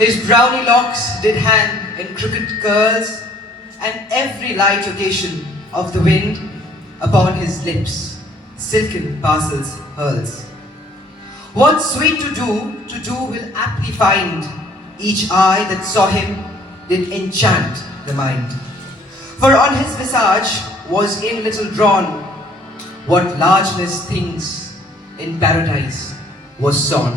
His browny locks did hang in crooked curls, and every light occasion of the wind upon his lips silken parcels hurls. What sweet to do will aptly find, each eye that saw him did enchant the mind. For on his visage was in little drawn, what largeness thinks in paradise was sawn.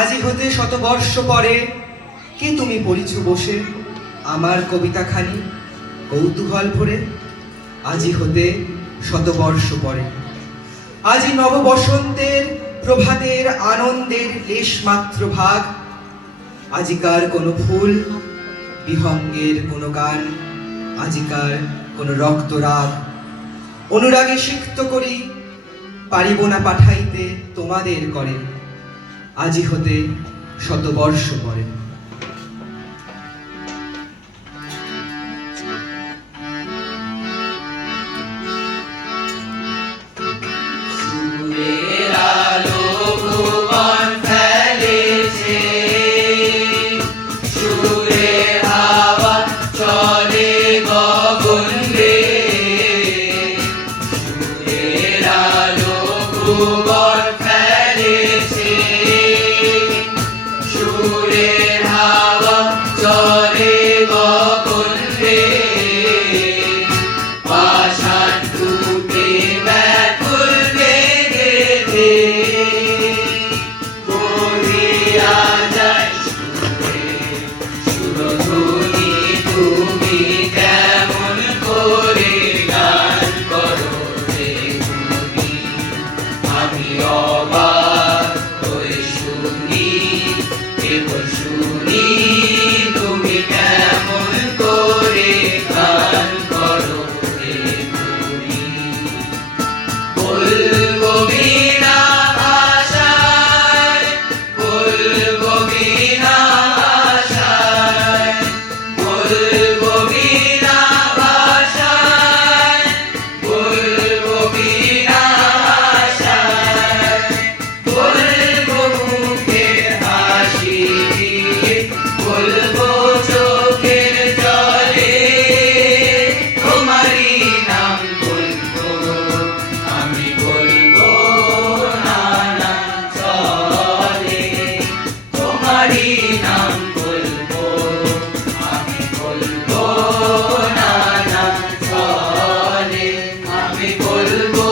আজি হতে শতবর্ষ পরে কে তুমি পড়িছ বসে আমার কবিতা খানি কৌতূহল ভরে। আজি হতে শতবর্ষ পরে, আজি নব বসন্তের প্রভাতের আনন্দের লেশ মাত্র ভাগ। আজিকার কোনো ফুল বিহঙ্গের কোনো গান, আজিকার কোনো রক্ত রাগ। অনুরাগে সিক্ত করি পারিব না পাঠাইতে তোমাদের করে, আজি হতে শতবর্ষ পরে। আমি বলবো